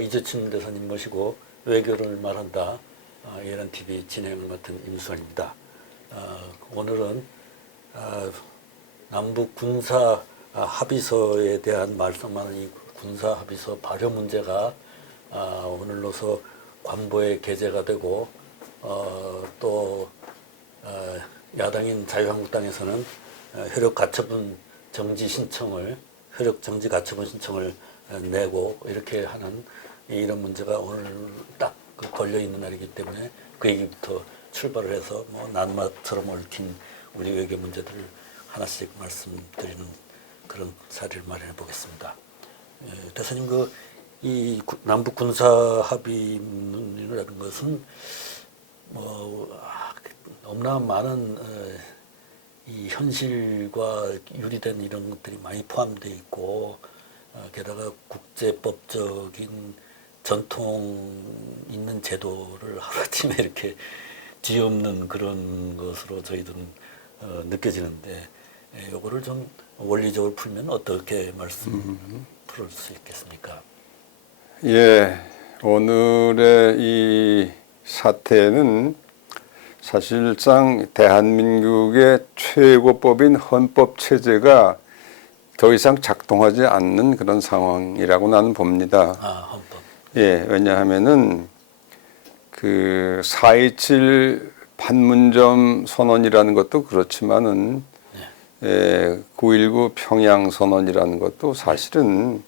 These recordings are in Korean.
이재춘 대사님 모시고 외교를 말한다 예란TV 진행을 맡은 임수환입니다. 오늘은 남북 군사 합의서에 대한 말씀하는 이 군사 합의서 발효 문제가 오늘로서 관보에 게재가 되고 또 야당인 자유한국당에서는 효력 정지 가처분 신청을 내고 이렇게 하는 이런 문제가 오늘 딱 걸려 있는 날이기 때문에 그 얘기부터 출발을 해서 낱마처럼 얽힌 우리 외교 문제들을 하나씩 말씀드리는 그런 자리를 마련해 보겠습니다. 대사님, 이 남북 군사 합의문이라는 것은 너무나 많은 이 현실과 유리된 이런 것들이 많이 포함되어 있고 게다가 국제법적인 전통 있는 제도를 하루아침에 이렇게 뒤엎는 그런 것으로 저희들은 느껴지는데 이거를 좀 원리적으로 풀면 어떻게 풀을 수 있겠습니까? 예, 오늘의 이 사태는 사실상 대한민국의 최고법인 헌법체제가 더 이상 작동하지 않는 그런 상황이라고 나는 봅니다. 헌법. 예, 왜냐하면은 그 4.27 판문점 선언이라는 것도 그렇지만은 9.19 평양 선언이라는 것도 사실은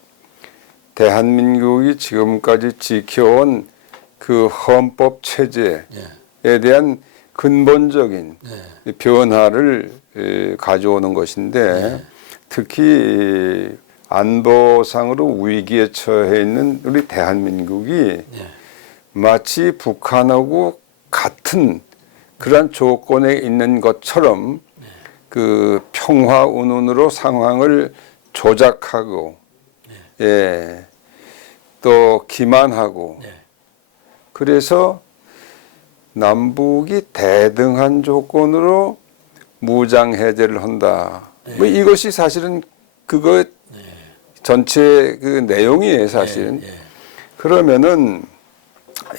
대한민국이 지금까지 지켜온 그 헌법 체제에 대한 근본적인 변화를 가져오는 것인데 특히 안보상으로 위기에 처해 있는 우리 대한민국이 마치 북한하고 같은 그러한 조건에 있는 것처럼 그 평화 운운으로 상황을 조작하고 또 기만하고 그래서 남북이 대등한 조건으로 무장 해제를 한다. 이것이 사실은 그거 전체 그 내용이에요, 사실은. 그러면은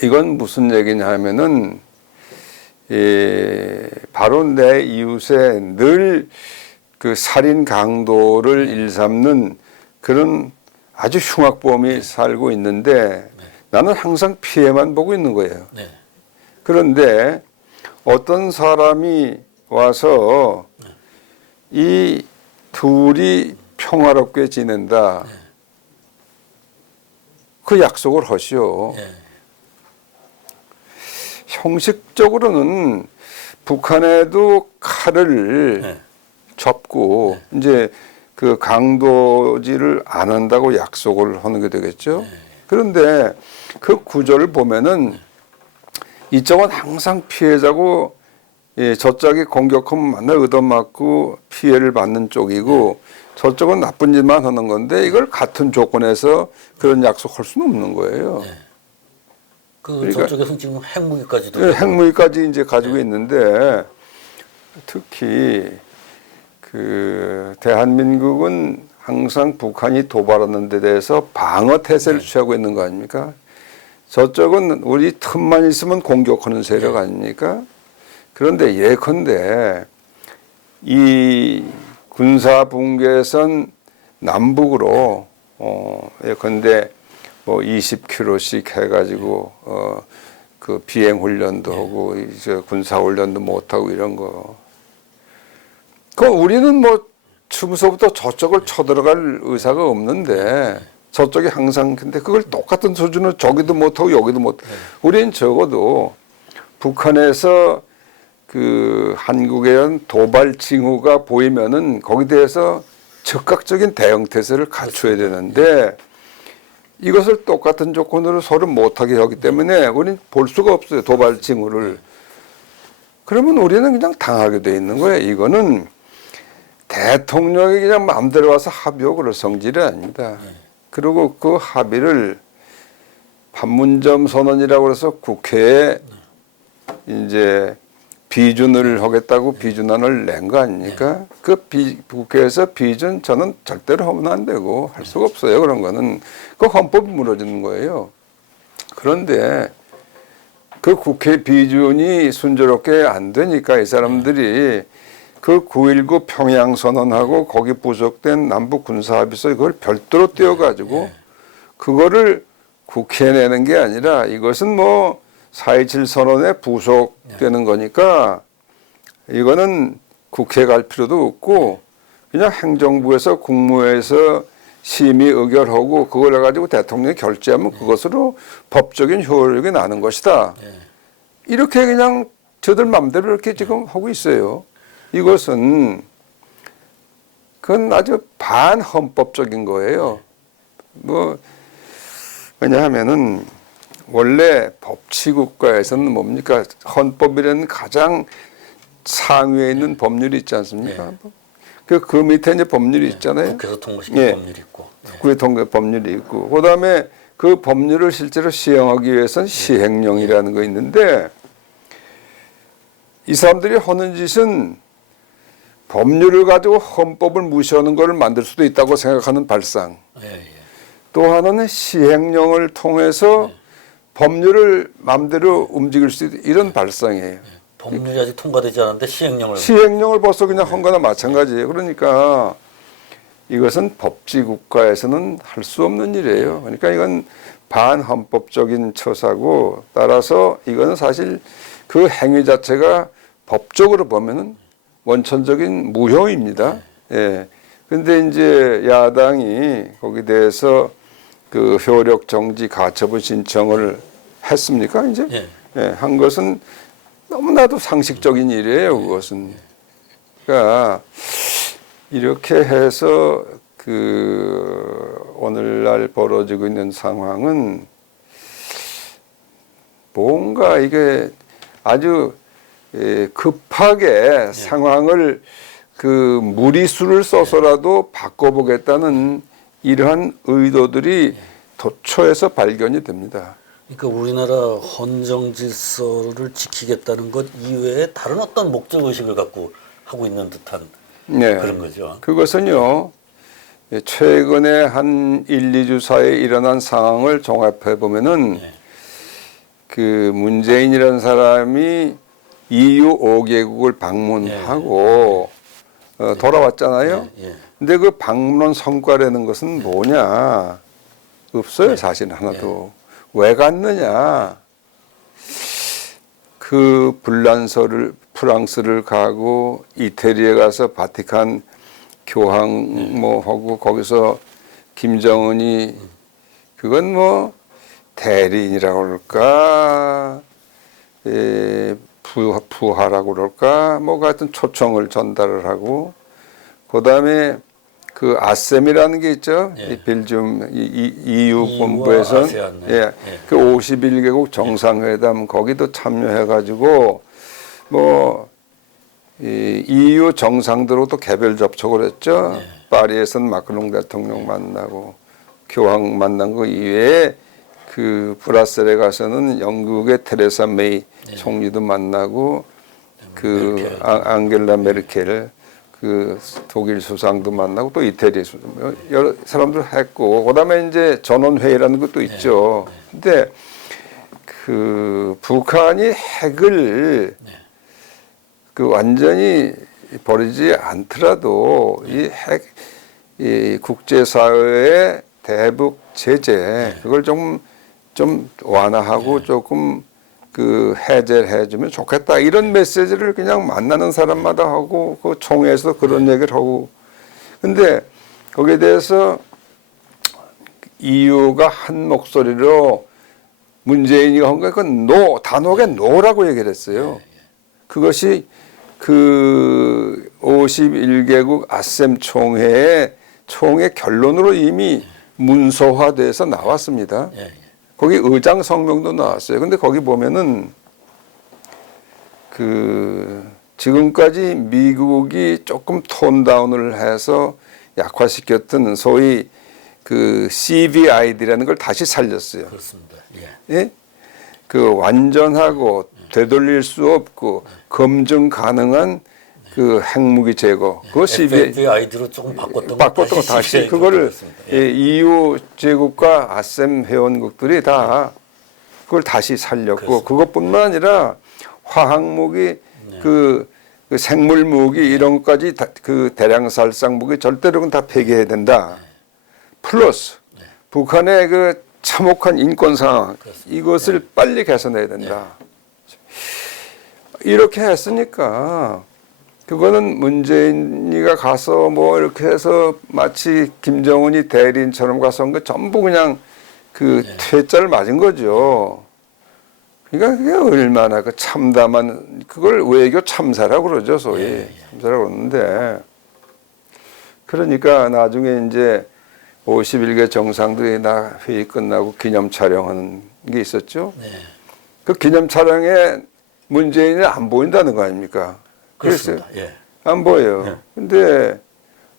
이건 무슨 얘기냐 하면은 바로 내 이웃에 늘 그 살인 강도를 일삼는 그런 아주 흉악범이 살고 있는데 나는 항상 피해만 보고 있는 거예요. 그런데 어떤 사람이 와서 이 둘이 평화롭게 지낸다. 그 약속을 하시오. 형식적으로는 북한에도 칼을 접고 이제 그 강도질을 안 한다고 약속을 하는 게 되겠죠. 그런데 그 구조를 보면은 이쪽은 항상 피해자고 저쪽이 공격하면 맨날 얻어맞고 피해를 받는 쪽이고 저쪽은 나쁜 짓만 하는 건데 이걸 같은 조건에서 그런 약속할 수는 없는 거예요. 그러니까 저쪽에서는 지금 핵무기까지도 핵무기까지 이제 가지고 있는데 특히 그 대한민국은 항상 북한이 도발하는 데 대해서 방어 태세를 취하고 있는 거 아닙니까? 저쪽은 우리 틈만 있으면 공격하는 세력 아닙니까? 그런데 예컨대 이 군사 분계선 남북으로 예컨대 뭐 20km씩 해가지고 그 비행 훈련도 하고 이제 군사 훈련도 못 하고 이런 거. 그 우리는 뭐 처음서부터 저쪽을 쳐들어갈 의사가 없는데 저쪽이 항상 근데 그걸 똑같은 수준으로 저기도 못 하고 여기도 못. 우리는 적어도 북한에서 그 한국에 대한 도발 징후가 보이면은 거기에 대해서 적극적인 대응 태세를 갖춰야 되는데. 이것을 똑같은 조건으로 서로 못하게 하기 때문에 우리는 볼 수가 없어요. 도발 징후를. 그러면 우리는 그냥 당하게 돼 있는 거예요. 이거는 대통령이 그냥 마음대로 와서 합의하고 그럴 성질이 아닙니다. 그리고 그 합의를 판문점 선언이라고 해서 국회에 이제 비준을 하겠다고 비준안을 낸 거 아닙니까? 그 국회에서 비준 저는 절대로 하면 안 되고 할 수가 없어요. 그런 거는 그 헌법이 무너지는 거예요. 그런데 그 국회 비준이 순조롭게 안 되니까 이 사람들이 그 9.19 평양선언하고 거기 부속된 남북 군사합의서 그걸 별도로 띄워가지고 그거를 국회에 내는 게 아니라 이것은 뭐 4.27 선언에 부속되는 거니까 이거는 국회에 갈 필요도 없고 그냥 행정부에서 국무회에서 심의 의결하고 그걸 가지고 대통령이 결재하면 그것으로 법적인 효력이 나는 것이다. 이렇게 그냥 저들 마음대로 이렇게 지금 하고 있어요. 이것은 그건 아주 반헌법적인 거예요. 뭐 왜냐하면은 원래 법치국가에서는 뭡니까? 헌법이라는 가장 상위에 있는 법률이 있지 않습니까? 그 밑에 이제 법률이 있잖아요. 국회에서 통과시킨 법률이 있고. 국회 통과 법률이 있고, 그 다음에 그 법률을 실제로 시행하기 위해서는 시행령이라는 거 있는데 이 사람들이 하는 짓은 법률을 가지고 헌법을 무시하는 것을 만들 수도 있다고 생각하는 발상. 또 하나는 시행령을 통해서 법률을 마음대로 움직일 수 있는 이런 발상이에요. 법률이 아직 통과되지 않았는데 시행령을 벌써 그냥 한 거나 마찬가지예요. 그러니까 이것은 법치국가에서는 할 수 없는 일이에요. 그러니까 이건 반헌법적인 처사고 따라서 이거는 사실 그 행위 자체가 법적으로 보면은 원천적인 무효입니다. 예. 근데 이제 야당이 거기에 대해서 그 효력 정지 가처분 신청을 했습니까? 이제 한 것은 너무나도 상식적인 일이에요. 그것은. 그러니까 이렇게 해서 그 오늘날 벌어지고 있는 상황은 뭔가 이게 아주 급하게 상황을 그 무리수를 써서라도 바꿔보겠다는 이러한 의도들이 도처에서 발견이 됩니다. 그러니까 우리나라 헌정 질서를 지키겠다는 것 이외에 다른 어떤 목적 의식을 갖고 하고 있는 듯한 그런 거죠. 그것은요. 최근에 한 1, 2주 사이에 일어난 상황을 종합해 보면은 그 문재인이라는 사람이 EU 5개국을 방문하고 돌아왔잖아요. 근데 그 방문 성과라는 것은 뭐냐? 없어요, 사실 하나도. 왜 갔느냐? 그 불란서를 프랑스를 가고 이태리에 가서 바티칸 교황 뭐 하고 거기서 김정은이 그건 뭐 대리인이라고 그럴까? 부하라고 그럴까? 뭐 같은 초청을 전달을 하고 그다음에 그 아셈이라는 게 있죠. 이 벨gium EU 본부에서 그 51개국 정상회담 거기도 참여해 가지고 뭐 이 EU 정상들하고도 개별 접촉을 했죠. 파리에서는 마크롱 대통령 만나고 교황 만난 거 이외에 그 브라셀에 가서는 영국의 테레사 메이 총리도 만나고 그 앙겔라 메르켈 그 독일 수상도 만나고 또 이태리 여러 사람들 했고 그다음에 이제 전원회의라는 것도 있죠. 근데 그 북한이 핵을 그 완전히 버리지 않더라도 이 국제사회의 대북 제재 그걸 좀 완화하고 조금 그 해제를 해주면 좋겠다 이런 메시지를 그냥 만나는 사람마다 하고 그 총회에서 그런 얘기를 하고 근데 거기에 대해서 EU가 한 목소리로 문재인이 한 거 그건 단호하게 노라고 얘기를 했어요. 그것이 그 51개국 아셈 총회 결론으로 이미 문서화돼서 나왔습니다. 거기 의장 성명도 나왔어요. 근데 거기 보면은 그 지금까지 미국이 조금 톤다운을 해서 약화시켰던 소위 그 CVID라는 걸 다시 살렸어요. 그렇습니다. 예? 그 완전하고 되돌릴 수 없고 검증 가능한 그 핵무기 제거. 그거 FAID로 조금 바꿨던 거 다시 그거를 EU 제국과 아셈 회원국들이 다 그걸 다시 살렸고 그렇습니다. 그것뿐만 아니라 화학무기 그 생물 무기 이런 것까지 그 대량 살상 무기 절대로 그건 다 폐기해야 된다. 플러스 북한의 그 참혹한 인권 상황 이것을 빨리 개선해야 된다. 이렇게 했으니까 그거는 문재인이가 가서 뭐 이렇게 해서 마치 김정은이 대리인처럼 가서 한 거 전부 그냥 그 퇴짜를 맞은 거죠. 그러니까 그게 얼마나 그 참담한 그걸 외교 참사라고 그러죠, 소위 참사라고 그러는데 그러니까 나중에 이제 51개 정상들이 다 회의 끝나고 기념 촬영하는 게 있었죠. 그 기념 촬영에 문재인이 안 보인다는 거 아닙니까? 그렇습니다. 안 보여요. 근데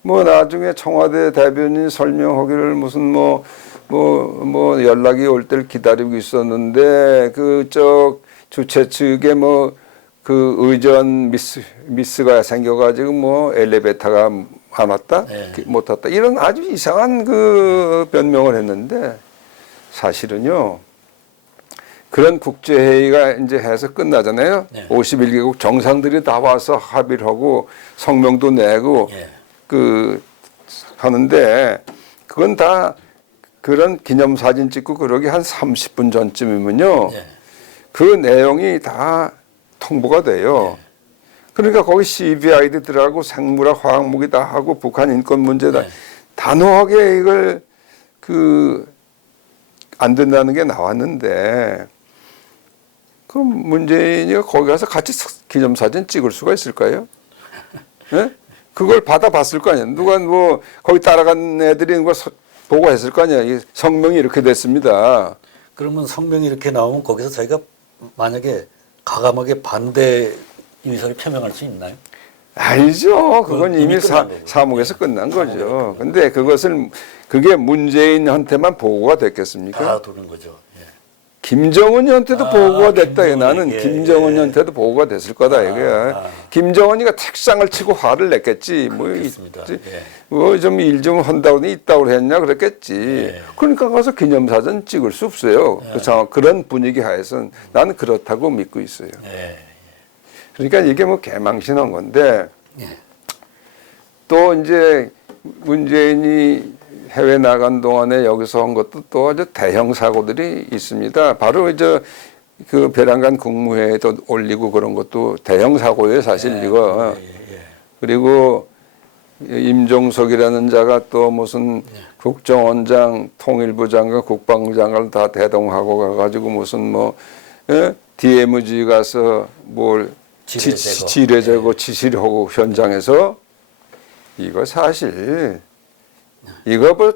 뭐 나중에 청와대 대변인 설명하기를 무슨 뭐 연락이 올 때를 기다리고 있었는데 그쪽 주최 측에 뭐 그 의전 미스가 생겨가지고 뭐 엘리베이터가 안 왔다, 못 왔다 이런 아주 이상한 그 변명을 했는데 사실은요. 그런 국제회의가 이제 해서 끝나잖아요. 51개국 정상들이 다 와서 합의를 하고 성명도 내고 그 하는데 그건 다 그런 기념사진 찍고 그러기 한 30분 전쯤이면요. 그 내용이 다 통보가 돼요. 그러니까 거기 CBI들하고 생물학 화학무기 다 하고 북한 인권 문제다 단호하게 이걸 그 안 된다는 게 나왔는데 그럼 문재인이 거기 가서 같이 기념사진 찍을 수가 있을까요? 네? 그걸 받아봤을 거 아니에요. 누가 뭐 거기 따라간 애들이 누가 보고했을 거 아니에요. 성명이 이렇게 됐습니다. 그러면 성명이 이렇게 나오면 거기서 저희가 만약에 가감하게 반대 의사를 표명할 수 있나요? 아니죠. 그건 이미 사무에서 끝난 거죠. 근데 그게 문재인한테만 보고가 됐겠습니까? 다 도는 거죠. 김정은한테도 보고가 됐다. 나는 김정은에게, 김정은한테도 보고가 됐을 거다. 이게 김정은이가 책상을 치고 화를 냈겠지. 뭐 좀 일 좀 한다고 있다고 했냐 그랬겠지. 그러니까 가서 기념사진 찍을 수 없어요. 그 상황 그런 분위기 하에서는 나는 그렇다고 믿고 있어요. 그러니까 이게 뭐 개망신한 건데 또 이제 문재인이 해외 나간 동안에 여기서 한 것도 또 아주 대형 사고들이 있습니다. 바로 이제 그 베란간 국무회의도 올리고 그런 것도 대형 사고예요, 사실 이거. 그리고 임종석이라는 자가 또 무슨 국정원장, 통일부 장관, 국방부 장관을 다 대동하고 가가지고 무슨 뭐 DMZ 가서 뭘 지뢰 제거 지시를 하고 현장에서 이거 사실 이거 뭐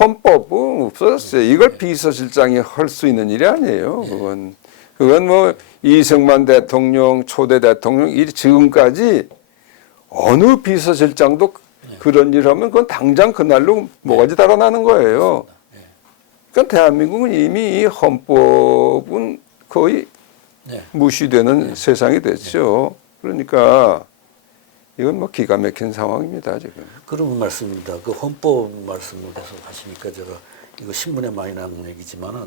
헌법은 없었어요. 이걸 비서실장이 할 수 있는 일이 아니에요. 그건 뭐 이승만 대통령, 초대 대통령 지금까지 어느 비서실장도 그런 일 하면 그건 당장 그날로 뭐가지 달아나는 거예요. 그러니까 대한민국은 이미 이 헌법은 거의 무시되는 세상이 됐죠. 그러니까 이건 뭐 기가 막힌 상황입니다, 지금. 그런 말씀입니다. 그 헌법 말씀을 계속 하시니까 제가 이거 신문에 많이 나온 얘기지만은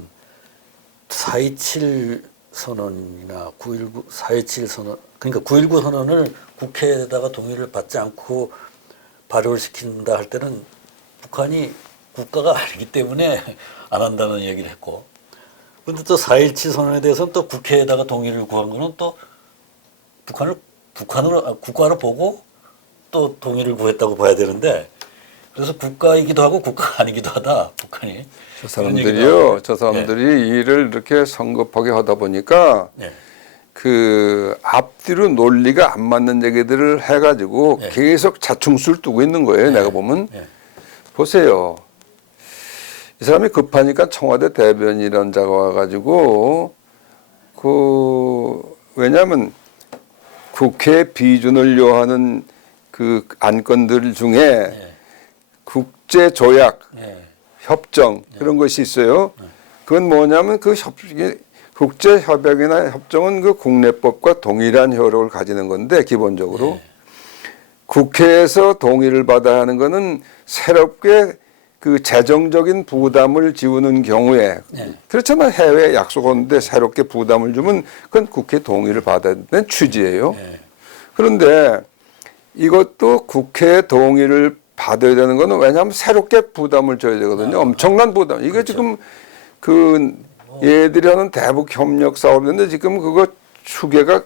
4.27 선언이나 9.19, 4.27 선언, 그러니까 9.19 선언을 국회에다가 동의를 받지 않고 발효를 시킨다 할 때는 북한이 국가가 아니기 때문에 안 한다는 얘기를 했고, 근데 또 4.17 선언에 대해서는 또 국회에다가 동의를 구한 거는 또 국가로 보고 또 동의를 구했다고 봐야 되는데, 그래서 국가이기도 하고 국가가 아니기도 하다, 북한이. 저 사람들이 일을 이렇게 성급하게 하다 보니까 그 앞뒤로 논리가 안 맞는 얘기들을 해가지고 계속 자충수를 두고 있는 거예요. 내가 보면. 보세요. 이 사람이 급하니까 청와대 대변인이라는 자가 와가지고 왜냐하면 국회 비준을 요하는 그 안건들 중에 국제 조약, 협정 그런 것이 있어요. 그건 뭐냐면 그 국제 협약이나 협정은 그 국내법과 동일한 효력을 가지는 건데 기본적으로 네. 국회에서 동의를 받아야 하는 거는 새롭게 그 재정적인 부담을 지우는 경우에 네. 그렇잖아요. 해외 약속하는데 새롭게 부담을 주면 그건 국회 동의를 받아야 되는 취지예요. 네. 그런데 이것도 국회 동의를 받아야 되는 거는 왜냐하면 새롭게 부담을 줘야 되거든요. 엄청난 부담. 이게 그렇죠. 지금 그 얘들이 하는 대북 협력 사업인데 지금 그거 추계가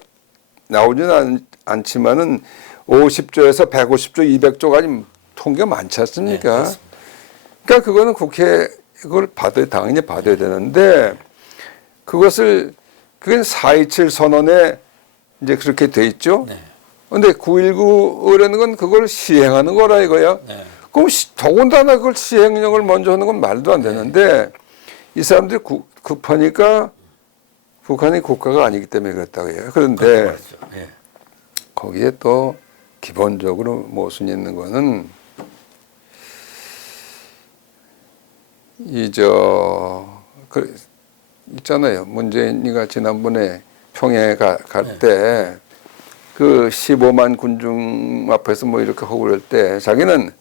나오지는 않지만은 50조에서 150조, 200조까지 통계 많지 네, 않습니까? 그렇습니다. 그러니까 그거는 국회 그걸 당연히 받아야 되는데 그것을 그건 4.27 선언에 이제 그렇게 돼 있죠. 네. 근데 9.19라는 건 그걸 시행하는 거라 이거야. 네. 그럼 더군다나 그걸 시행령을 먼저 하는 건 말도 안 되는데 이 사람들이 급하니까 북한이 국가가 아니기 때문에 그렇다고 해요. 그런데 말이죠. 네. 거기에 또 기본적으로 모순이 있는 거는 있잖아요. 문재인이가 지난번에 평양에 갈 때 그 15만 군중 앞에서 뭐 이렇게 하고 그럴 때 자기는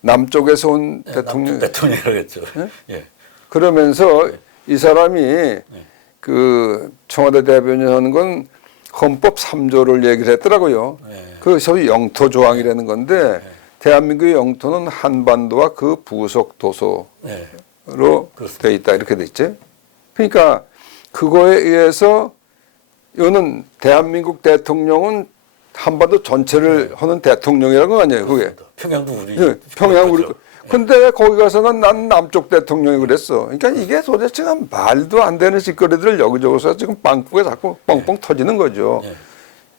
남쪽에서 온 대통령 대통령이라고 했죠. 예. 그러면서 이 사람이 그 청와대 대변인 하는 건 헌법 3조를 얘기를 했더라고요. 네. 그 소위 영토 조항이라는 건데 대한민국의 영토는 한반도와 그 부속 도서로 네. 돼 있다 이렇게 돼 있지. 그러니까 그거에 의해서 이거는 대한민국 대통령은 한반도 전체를 하는 대통령이라는 거 아니에요, 그게. 평양도 우리. 예, 평양 우리. 거죠. 근데 왜 거기 가서는 난 남쪽 대통령이 그랬어. 그러니까 이게 도대체 말도 안 되는 짓거리들을 여기저기서 지금 빵꾸가 자꾸 뻥뻥 터지는 거죠. 네.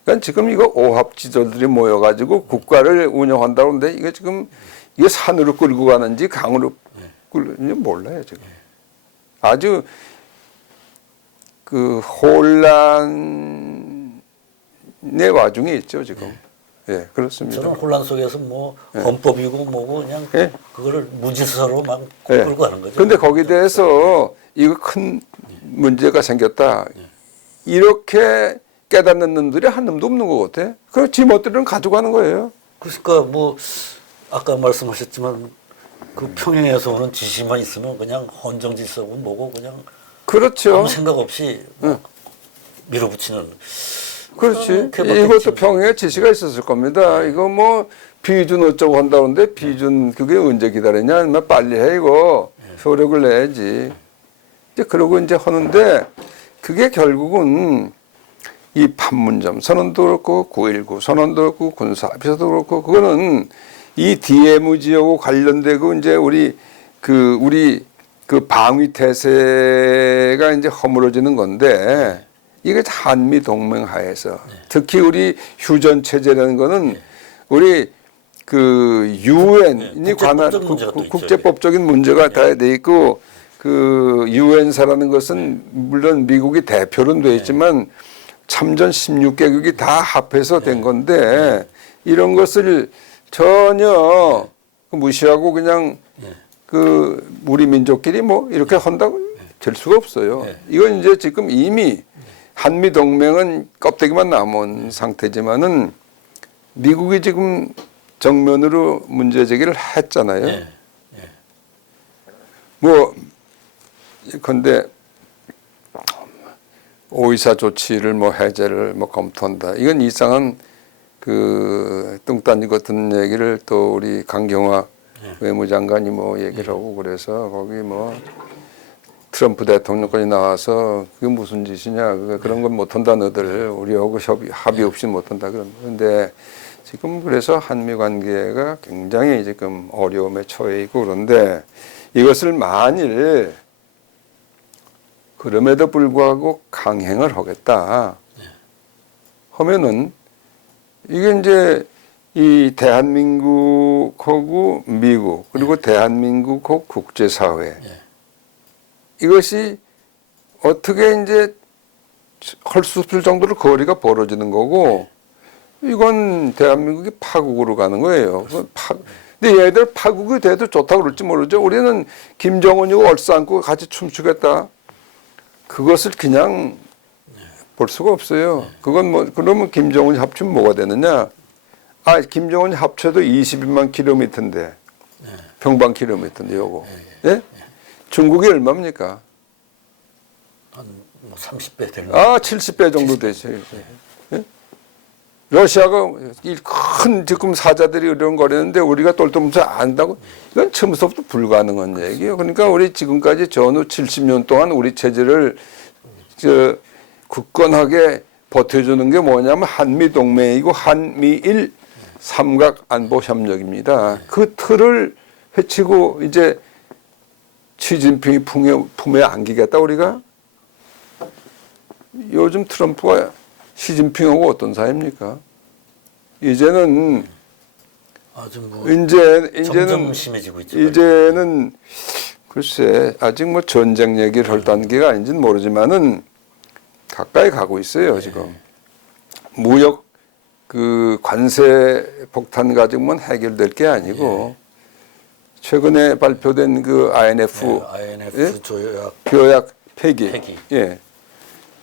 그러니까 지금 이거 오합지졸들이 모여가지고 국가를 운영한다고 하는데 이게 지금 이게 산으로 끌고 가는지 강으로 끌는지 몰라요, 지금. 아주 그 혼란의 와중에 있죠, 지금. 예, 그렇습니다. 저는 혼란 속에서 뭐 헌법이고 뭐고 그냥 예. 그거를 무질서로 막 예. 끌고 가는 거죠. 그런데 거기에 대해서 이거 큰 문제가 생겼다. 이렇게 깨닫는 놈들이 한 놈도 없는 것 같아. 그 지 멋대로는 가져가는 거예요. 그러니까 뭐 아까 말씀하셨지만 그 평양에서 오는 지시만 있으면 그냥 헌정 질서고 뭐고 그냥 그렇죠. 아무 생각 없이 밀어붙이는. 그렇지. 개박했지. 이것도 평양에 지시가 있었을 겁니다. 이거 뭐 비준 어쩌고 한다는데 비준 그게 언제 기다리냐? 아니면 빨리 해 이거 효력을 내야지. 이제 그러고 이제 하는데 그게 결국은 이 판문점 선언도 그렇고 9.19 선언도 그렇고 군사합의서도 그렇고 그거는 이 DM 지역하고 관련되고 이제 우리 그 방위 태세가 이제 허물어지는 건데 이게 한미 동맹 하에서 특히 우리 휴전 체제라는 거는 우리 그 유엔이 관한 국제법적인 문제가 다 돼 있고 그 유엔사라는 것은 물론 미국이 대표는 돼 있지만 참전 16개국이 다 합해서 된 건데 이런 것을 전혀 무시하고 그냥 그 우리 민족끼리 뭐 이렇게 한다고 될 수가 없어요. 이건 이제 지금 이미 한미 동맹은 껍데기만 남은 상태지만은 미국이 지금 정면으로 문제 제기를 했잖아요. 뭐 근데 5.24 조치를 뭐 해제를 뭐 검토한다. 이건 이상한 그 뚱딴지 같은 얘기를 또 우리 강경화 외무장관이 뭐 얘기를 하고 그래서 거기 뭐 트럼프 대통령까지 나와서 그게 무슨 짓이냐. 그런 건 못한다 너들. 우리하고 합의 없이 못한다. 그런데 지금 그래서 한미 관계가 굉장히 지금 어려움에 처해 있고 그런데 이것을 만일 그럼에도 불구하고 강행을 하겠다 하면은 이게 이제 이 대한민국하고 미국 그리고 대한민국하고 국제사회 이것이 어떻게 이제 할 수 없을 정도로 거리가 벌어지는 거고 이건 대한민국이 파국으로 가는 거예요. 근데 얘들 파국이 돼도 좋다고 그럴지 모르죠. 우리는 김정은이고 얼싸안고 같이 춤추겠다. 그것을 그냥 볼 수가 없어요. 그건 뭐 그러면 김정은이 합치면 뭐가 되느냐? 아, 김정은이 합쳐도 21만 킬로미터인데 평방 킬로미터인데 요거. 예? 중국이 얼마입니까? 한뭐 30배 되는. 아, 70배 정도 되죠. 예? 러시아가 이 큰 지금 사자들이 어려운거리는데 우리가 똘똘뭉쳐 안다고? 이건 처음부터 불가능한 얘기예요. 그러니까 우리 지금까지 전후 70년 동안 우리 체제를 굳건하게 버텨주는 게 뭐냐면 한미동맹이고 한미일 삼각 안보 협력입니다. 그 틀을 헤치고 이제 시진핑이 품에 안기겠다 우리가? 요즘 트럼프가 시진핑하고 어떤 사이입니까? 이제는 아주 뭐 이제는 점점 심해지고 있죠. 이제는 글쎄 아직 뭐 전쟁 얘기를 할 단계가 아닌지는 모르지만은 가까이 가고 있어요 지금. 무역 그 관세 폭탄 가지고만 해결될 게 아니고 최근에 발표된 그 INF, INF 조약 폐기. 예.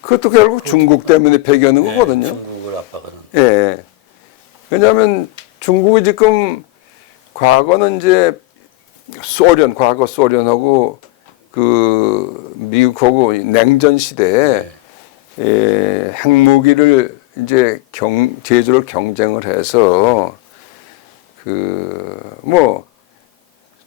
그것도 결국 중국 때문에 폐기하는 거거든요. 중국을 압박하는. 예. 왜냐하면 중국이 지금 과거는 이제 과거 소련하고 그 미국하고 냉전 시대에 핵무기를 이제 제조를 경쟁을 해서 그 뭐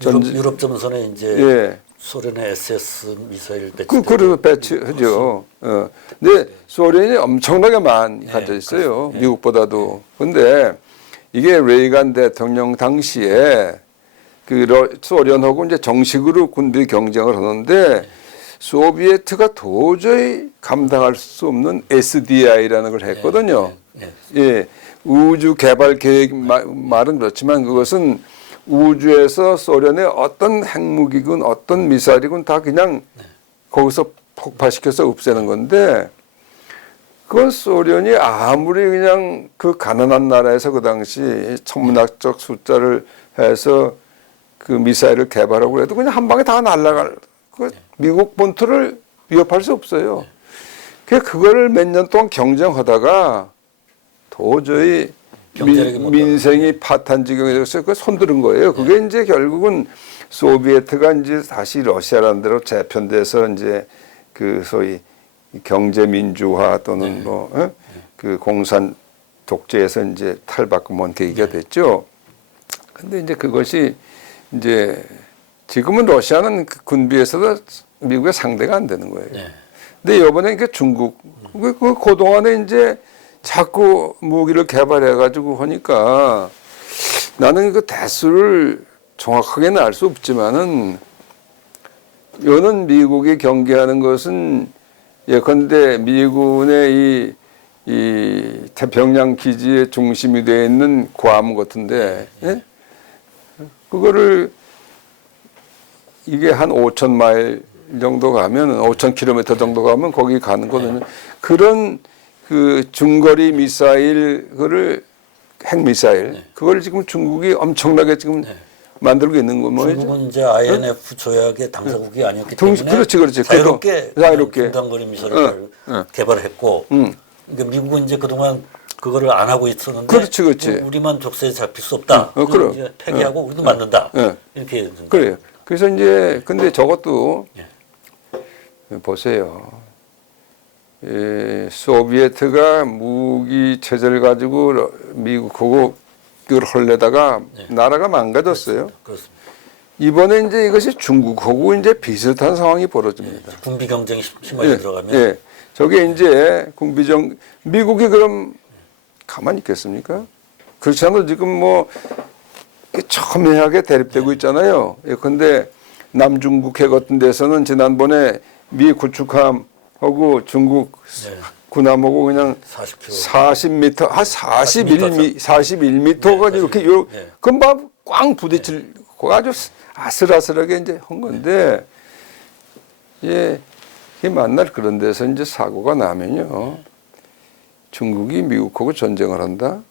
유럽 전선에 이제 예. 소련의 SS 미사일 배치. 그래도 배치하죠. 근데 소련이 엄청나게 많이 가져 있어요. 그렇습니다. 미국보다도. 근데 이게 레이간 대통령 당시에 그 소련하고 이제 정식으로 군비 경쟁을 하는데 소비에트가 도저히 감당할 수 없는 SDI라는 걸 했거든요. 예. 우주 개발 계획 말은 그렇지만 그것은 우주에서 소련의 어떤 핵무기군 어떤 미사일이군 다 그냥 거기서 폭파시켜서 없애는 건데 그건 소련이 아무리 그냥 그 가난한 나라에서 그 당시 천문학적 숫자를 해서 그 미사일을 개발하고 해도 그냥 한 방에 다 날아갈 그 미국 본토를 위협할 수 없어요. 그거를 몇 년 동안 경쟁하다가 도저히 민생이 파탄 지경에 돼서 그 손들은 거예요. 그게 이제 결국은 소비에트가 이제 다시 러시아라는 대로 재편돼서 이제 그 소위 경제 민주화 또는 그 공산 독재에서 이제 탈바꿈한 계기가 됐죠. 근데 이제 그것이 이제 지금은 러시아는 그 군비에서도 미국의 상대가 안 되는 거예요. 근데 이번에 그 중국 그동안에 이제 자꾸 무기를 개발해가지고 하니까 나는 그 대수를 정확하게는 알 수 없지만은 요는 미국이 경계하는 것은 예컨대 미군의 이 태평양 기지의 중심이 되어 있는 괌 같은데 그거를 이게 한 5,000마일 정도 가면 5,000km 정도 가면 거기 가는 거거든요. 그런 그 중거리 미사일 그거를 핵미사일 그걸 지금 중국이 엄청나게 지금 만들고 있는 거 뭐예요? 중국은 이제 INF 조약의 당사국이 아니었기 때문에 그렇지. 자유롭게 자유롭게 중단거리 미사일을 개발했고 그러니까 미국은 이제 그동안 그거를 안 하고 있었는데 그렇지. 우리만 족쇄에 잡힐 수 없다. 그럼 이제 폐기하고 우리도 만든다. 이렇게 그래요. 그래서 이제 근데 저것도 보세요. 소비에트가 무기 체제를 가지고 미국하고 그걸 헐려다가 나라가 망가졌어요. 그렇습니다. 이번에 이제 이것이 중국하고 이제 비슷한 상황이 벌어집니다. 군비 경쟁이 심하게 들어가면. 예. 저게 이제 미국이 그럼 가만히 있겠습니까? 그렇지 않아도 지금 뭐 첨예하게 대립되고 있잖아요. 근데 남중국 해 같은 데서는 지난번에 미 구축함하고 중국 군함하고 그냥 40m, 한 41m가 이렇게 금방 꽝 부딪힐 아주 아슬아슬하게 이제 한 건데 예, 만날 그런 데서 이제 사고가 나면요. 중국이 미국하고 전쟁을 한다?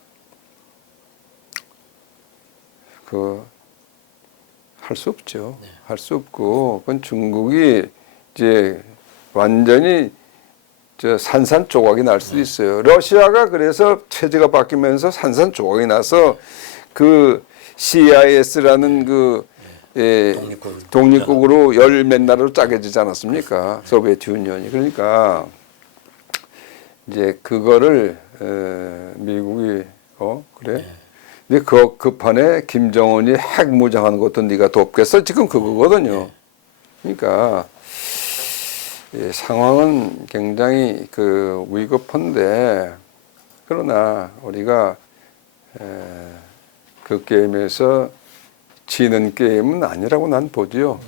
할 수 없죠. 할 수 없고, 그건 중국이 이제 완전히 저 산산조각이 날 수도 있어요. 러시아가 그래서 체제가 바뀌면서 산산조각이 나서 그 CIS라는 그 독립국으로 열 몇 나라로 짜개지지 않았습니까? 소비에트 유니언이. 그러니까 이제 그거를 미국이 그래? 근데 그 판에 김정은이 핵 무장하는 것도 네가 돕겠어? 지금 그거거든요. 그러니까 상황은 굉장히 그 위급한데 그러나 우리가 그 게임에서 지는 게임은 아니라고 난 보지요.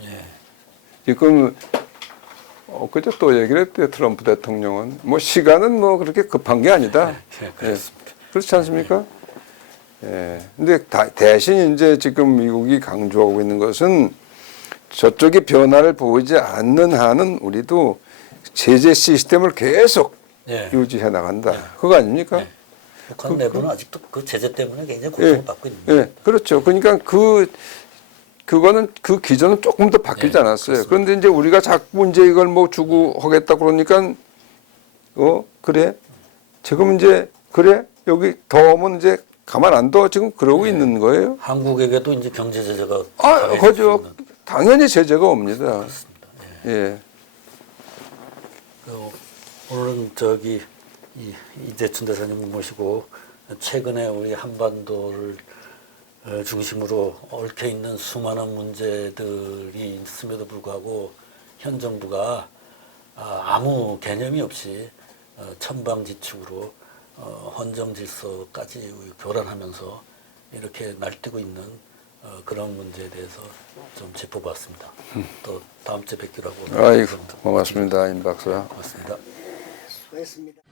지금 그저 또 얘기를 했대요. 트럼프 대통령은 뭐 시간은 뭐 그렇게 급한 게 아니다. 그렇습니다. 그렇지 않습니까? 근데 대신 이제 지금 미국이 강조하고 있는 것은 저쪽이 변화를 보이지 않는 한은 우리도 제재 시스템을 계속 유지해 나간다. 그거 아닙니까? 북한 내부는 아직도 그 제재 때문에 굉장히 고통을 받고 있는 거예요. 그렇죠. 그러니까 그거는 그 기전은 조금 더 바뀌지 않았어요. 그렇습니다. 그런데 이제 우리가 자꾸 이제 이걸 뭐 주고 하겠다 그러니까 그래 지금 이제 그래 여기 더 오면 이제 가만 안 둬 지금 그러고 있는 거예요. 한국에게도 이제 경제 제재가 그죠. 당연히 제재가 옵니다. 그렇습니다. 예. 오늘은 이재춘 대사님을 모시고 최근에 우리 한반도를 중심으로 얽혀 있는 수많은 문제들이 있음에도 불구하고 현 정부가 아무 개념이 없이 천방지축으로 헌정 질서까지 교란하면서 이렇게 날뛰고 있는 그런 문제에 대해서 좀 짚어봤습니다. 또 다음 주에 뵙기로 하고. 아이고 고맙습니다, 임 박사. 고맙습니다. 수고했습니다.